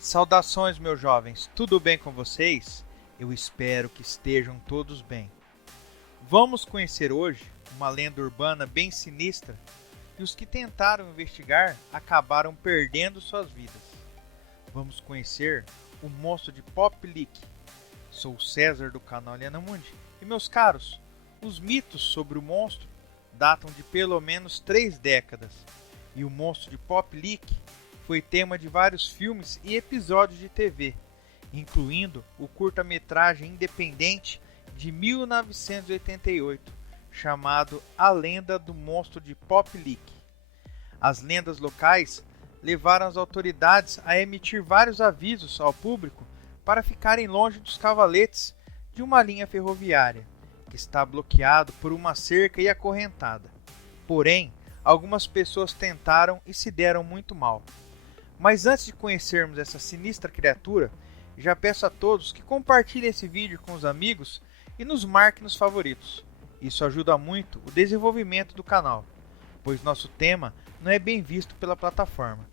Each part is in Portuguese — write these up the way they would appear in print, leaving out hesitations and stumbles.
Saudações, meus jovens, tudo bem com vocês? Eu espero que estejam todos bem. Vamos conhecer hoje uma lenda urbana bem sinistra e os que tentaram investigar acabaram perdendo suas vidas. Vamos conhecer o monstro de Pop Leak. Sou o César do canal Aliena Mundi e, meus caros, os mitos sobre o monstro datam de pelo menos 3 décadas e o monstro de Pop Leak foi tema de vários filmes e episódios de TV, incluindo o curta-metragem independente de 1988, chamado A Lenda do Monstro de Pop Leak. As lendas locais levaram as autoridades a emitir vários avisos ao público para ficarem longe dos cavaletes de uma linha ferroviária, que está bloqueado por uma cerca e acorrentada. Porém, algumas pessoas tentaram e se deram muito mal. Mas antes de conhecermos essa sinistra criatura, já peço a todos que compartilhem esse vídeo com os amigos e nos marquem nos favoritos. Isso ajuda muito o desenvolvimento do canal, pois nosso tema não é bem visto pela plataforma.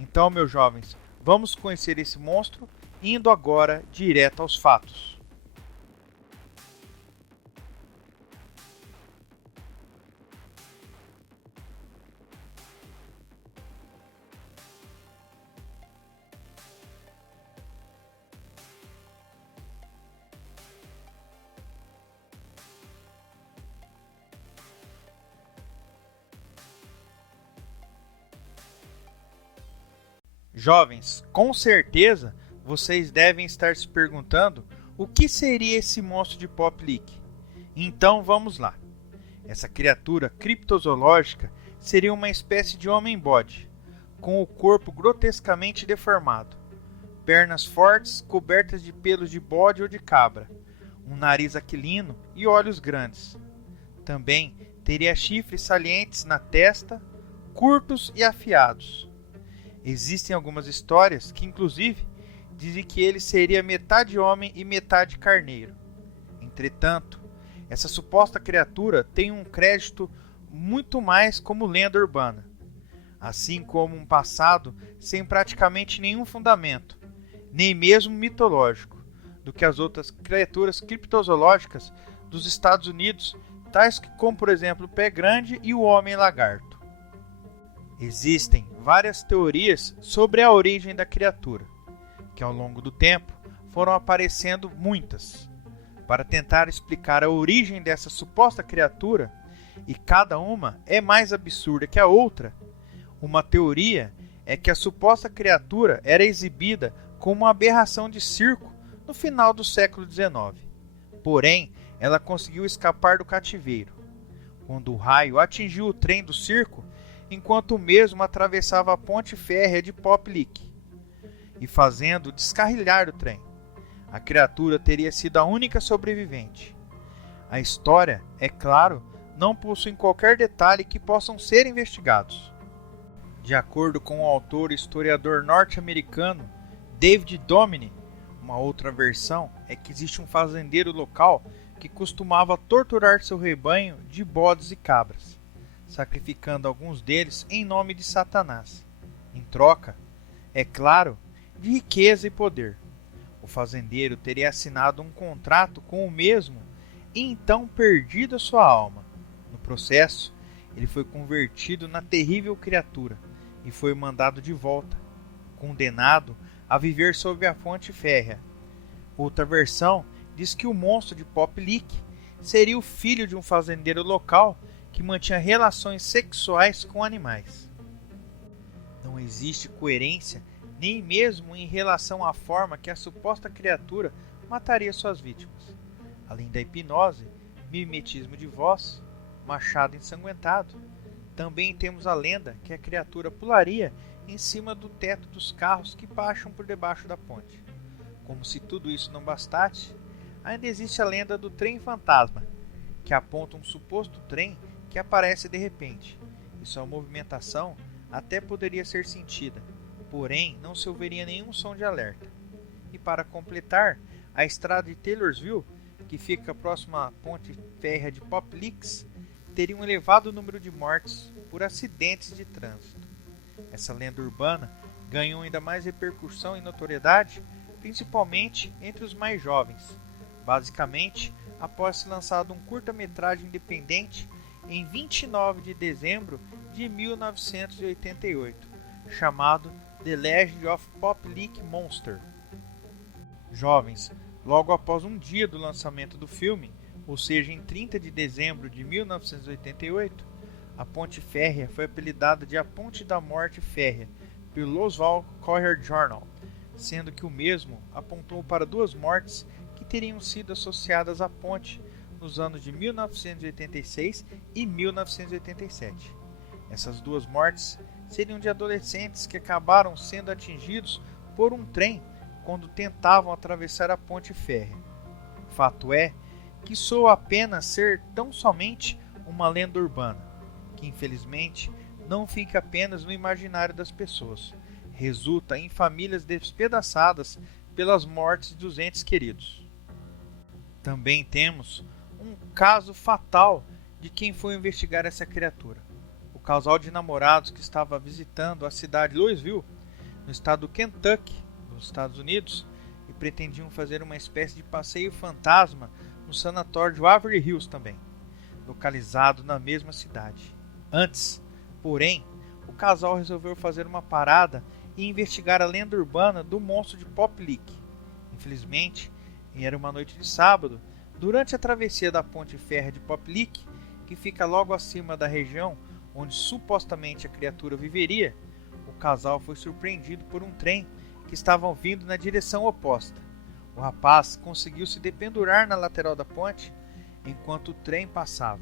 Então, meus jovens, vamos conhecer esse monstro, indo agora direto aos fatos. Jovens, com certeza vocês devem estar se perguntando o que seria esse monstro de Pop Leak. Então vamos lá. Essa criatura criptozoológica seria uma espécie de homem-bode, com o corpo grotescamente deformado, pernas fortes cobertas de pelos de bode ou de cabra, um nariz aquilino e olhos grandes. Também teria chifres salientes na testa, curtos e afiados. Existem algumas histórias que, inclusive, dizem que ele seria metade homem e metade carneiro. Entretanto, essa suposta criatura tem um crédito muito mais como lenda urbana, assim como um passado sem praticamente nenhum fundamento, nem mesmo mitológico, do que as outras criaturas criptozoológicas dos Estados Unidos, tais como, por exemplo, o pé grande e o homem-lagarto. Existem várias teorias sobre a origem da criatura, que ao longo do tempo foram aparecendo muitas, para tentar explicar a origem dessa suposta criatura, e cada uma é mais absurda que a outra. Uma teoria é que a suposta criatura era exibida como uma aberração de circo no final do século XIX. Porém, ela conseguiu escapar do cativeiro, quando o raio atingiu o trem do circo enquanto o mesmo atravessava a ponte férrea de Pop Leak e fazendo descarrilhar o trem. A criatura teria sido a única sobrevivente. A história, é claro, não possui qualquer detalhe que possam ser investigados. De acordo com o autor e historiador norte-americano David Domine, uma outra versão é que existe um fazendeiro local que costumava torturar seu rebanho de bodes e cabras, sacrificando alguns deles em nome de Satanás. Em troca, é claro, de riqueza e poder. O fazendeiro teria assinado um contrato com o mesmo e então perdido a sua alma. No processo, ele foi convertido na terrível criatura e foi mandado de volta, condenado a viver sob a fonte férrea. Outra versão diz que o monstro de Pop Leak seria o filho de um fazendeiro local que mantinha relações sexuais com animais. Não existe coerência nem mesmo em relação à forma que a suposta criatura mataria suas vítimas. Além da hipnose, mimetismo de voz, machado ensanguentado, também temos a lenda que a criatura pularia em cima do teto dos carros que passam por debaixo da ponte. Como se tudo isso não bastasse, ainda existe a lenda do trem fantasma, que aponta um suposto trem que aparece de repente, e sua movimentação até poderia ser sentida, porém não se ouviria nenhum som de alerta. E para completar, a estrada de Taylorsville, que fica próxima à ponte férrea de Pop Leak, teria um elevado número de mortes por acidentes de trânsito. Essa lenda urbana ganhou ainda mais repercussão e notoriedade, principalmente entre os mais jovens, basicamente após ser lançado um curta-metragem independente em 29 de dezembro de 1988, chamado The Legend of Pop Leak Monster. Jovens, logo após um dia do lançamento do filme, ou seja, em 30 de dezembro de 1988, a ponte férrea foi apelidada de a Ponte da Morte Férrea pelo Louisville Courier Journal, sendo que o mesmo apontou para duas mortes que teriam sido associadas à ponte nos anos de 1986 e 1987. Essas duas mortes seriam de adolescentes que acabaram sendo atingidos por um trem quando tentavam atravessar a ponte férrea. Fato é que soa apenas ser tão somente uma lenda urbana, que infelizmente não fica apenas no imaginário das pessoas, resulta em famílias despedaçadas pelas mortes dos entes queridos. Também temos um caso fatal de quem foi investigar essa criatura. O casal de namorados que estava visitando a cidade de Louisville, no estado do Kentucky, nos Estados Unidos, e pretendiam fazer uma espécie de passeio fantasma no sanatório de Waverly Hills também, localizado na mesma cidade. Antes, porém, o casal resolveu fazer uma parada e investigar a lenda urbana do monstro de Pop Leak. Infelizmente, era uma noite de sábado, durante a travessia da ponte férrea de Pop Leak, que fica logo acima da região onde supostamente a criatura viveria, o casal foi surpreendido por um trem que estava vindo na direção oposta. O rapaz conseguiu se dependurar na lateral da ponte enquanto o trem passava.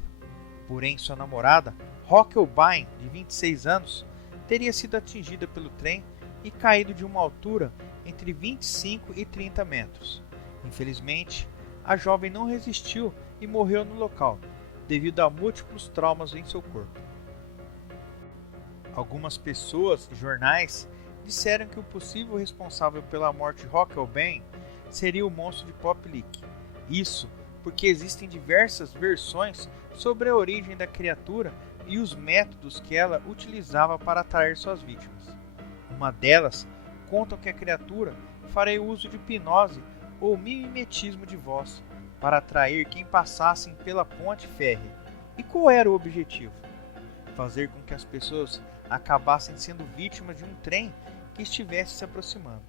Porém, sua namorada, Raquel Bain, de 26 anos, teria sido atingida pelo trem e caído de uma altura entre 25 e 30 metros. Infelizmente, a jovem não resistiu e morreu no local, devido a múltiplos traumas em seu corpo. Algumas pessoas e jornais disseram que o possível responsável pela morte de Raquel Bain seria o monstro de Pop Leak. Isso porque existem diversas versões sobre a origem da criatura e os métodos que ela utilizava para atrair suas vítimas. Uma delas conta que a criatura faria uso de hipnose ou mimetismo de voz para atrair quem passassem pela ponte férrea. E qual era o objetivo? Fazer com que as pessoas acabassem sendo vítimas de um trem que estivesse se aproximando.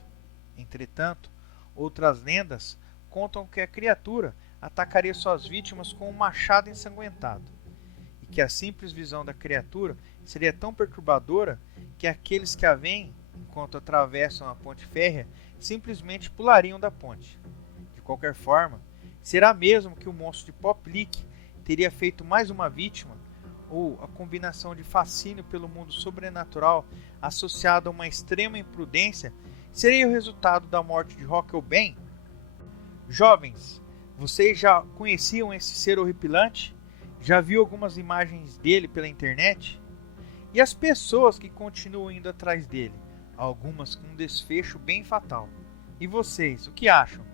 Entretanto, outras lendas contam que a criatura atacaria suas vítimas com um machado ensanguentado, e que a simples visão da criatura seria tão perturbadora que aqueles que a veem enquanto atravessam a ponte férrea simplesmente pulariam da ponte. De qualquer forma, será mesmo que o monstro de Pop Leak teria feito mais uma vítima, ou a combinação de fascínio pelo mundo sobrenatural associado a uma extrema imprudência seria o resultado da morte de Raquel Bain? Jovens, vocês já conheciam esse ser horripilante? Já viu algumas imagens dele pela internet? E as pessoas que continuam indo atrás dele? Algumas com um desfecho bem fatal. E vocês, o que acham?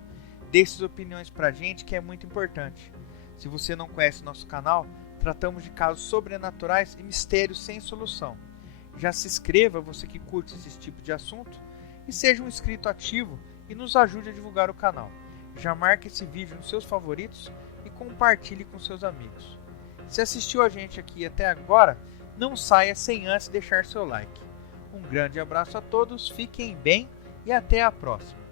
Deixe suas opiniões pra gente, que é muito importante. Se você não conhece nosso canal, tratamos de casos sobrenaturais e mistérios sem solução. Já se inscreva, você que curte esse tipo de assunto, e seja um inscrito ativo e nos ajude a divulgar o canal. Já marque esse vídeo nos seus favoritos e compartilhe com seus amigos. Se assistiu a gente aqui até agora, não saia sem antes deixar seu like. Um grande abraço a todos, fiquem bem e até a próxima.